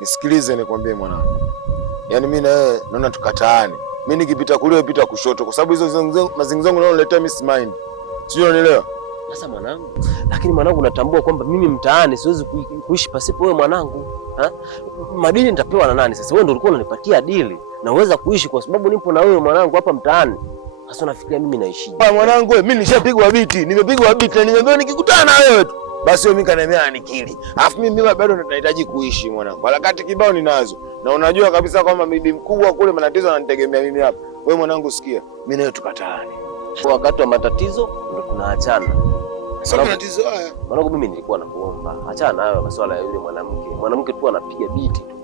Nisikilize nikwambie mwanangu. Yaani mimi na wewe naona tukataane. Mimi nikipita kulia pita kushoto kwa sababu hizo mazingizongo unaoniletea mimi si mind. Sio unielewa? Sasa mwanangu, lakini mwanangu natambua kwamba mimi mtaani siwezi kuishi pasipo wewe mwanangu. Ha? Madini nitapewa na nani sasa? Wewe ndio ulikuwa unanipatia dili. Naweza kuishi kwa sababu nipo na wewe mwanangu hapa mtaani. Sasa unafikiria mimi naishi? Mwanangu wewe, mimi nishapigwa biti. Nimepigwa biti na nimeambiwa nikikutana na wewe tu. Basi wewe mimi kaniambia anikili. Alafu mimi bado nahitaji kuishi mwanangu. Harakati kibao ninazo. Na unajua kabisa kwamba mimi mkubwa kule matatizo ananitegemea mimi hapa. Wewe mwanangu sikia, mimi nawe tukataane. Wakati wa matatizo ndio tunaachana. Sasa matatizo haya. Mwanangu mimi nilikuwa nakuomba, achana nayo masuala ya yule mwanamke. Mwanamke tu anapiga biti tu.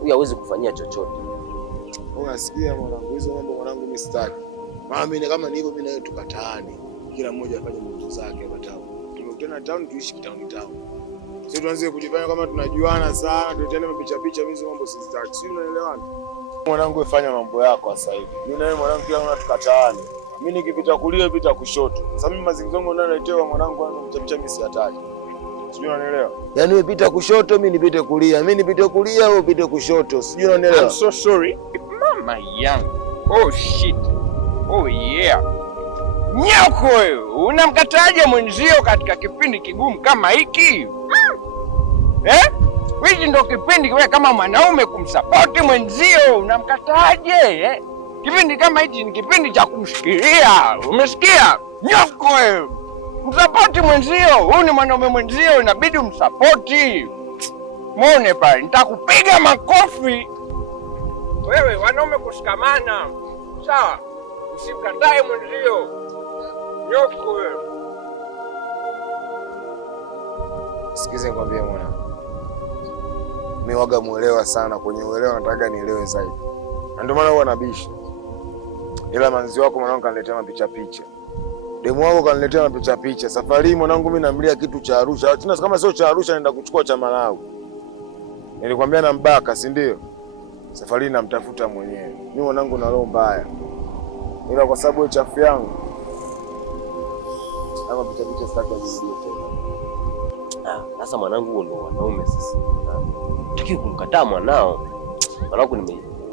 Huyu hawezi kufanyia chochote. Unasikia mwanangu, hizo mambo mwanangu mimi sitaki. Maana mimi kama niko mimi nawe tukataane. Kila mmoja afanye mambo zake hapa town. Tumekutana town tuishi town. Sisi tuanze kujifanya kama tunajuana sana, tuitane mapicha mimi mambo sizitaki. Si unaelewana? Mwanangu wewe fanya mambo yako sasa hivi. Mimi na wewe mwanangu kila mara tukataane. Mimi nikipita kulia pita kushoto. Sasa mimi mazingizongo naletewa mwanangu anamchapcha mimi siataji. Sijui unanielewa? Yaani wewe pita kushoto mimi nipite kulia. Mimi nipite kulia wewe upite kushoto. Sijui unanielewa? I'm so sorry. Mama yangu. Oh shit. Oh yeah. Nyoko wewe, unamkataje mwenzio katika kipindi kigumu kama hiki? Hiki ndo kipindi wewe kama mwanaume kumsapoti mwenzio, unamkataje? Kipindi kama hiki ni kipindi cha kumshikilia. Umesikia? Nyoko wewe. Msapoti mwenzio, huyu ni mwanaume mwenzio, inabidi umsapoti. Muone pale, nitakupiga makofi. Wewe wanaume kushikamana. Sawa? Usimkatae mwenzio. Nyoko wewe. Sikize nikwambie mwanangu. Mimi waga muelewa sana, kwenye uelewa nataka nielewe zaidi. Na ndio maana huwa nabishi. Ila manzi wako mwanangu kaniletea mapicha. Demu wako kaniletea mapicha. Safari hii mwanangu mimi namlia kitu cha Arusha. Tena kama sio cha Arusha naenda kuchukua cha Malawi. Nilikwambia na mbaka, si ndio? Safari hii namtafuta mwenyewe. Mimi mwanangu na roho mbaya. Ila kwa sababu ya chafu yangu ama picha sitaki ajirudie tena. Sasa mwanangu huo ndo wanaume sasa. Taki kumkataa mwanao. Mwanangu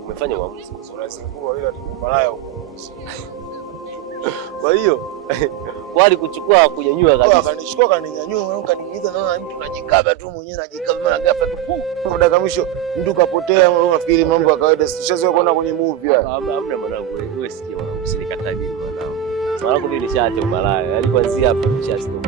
umefanya uamuzi. Unazingua ila tukumalaya huko. Kwa hiyo wali kuchukua kunyanyua kabisa. Akanichukua kaninyanyua mwanangu kaniingiza naona mtu najikaba tu mwenyewe najikaba mara ghafla tu. Kwa dakika mwisho mtu kapotea unafikiri mambo ya kawaida. Sishazoea kwenda kwenye movie haya. Hamna mwanangu wewe sikia mwanangu usinikatae mimi mwanangu. Mwanangu mimi nishaacha umalaya. Yaani kuanzia hapo nishastop.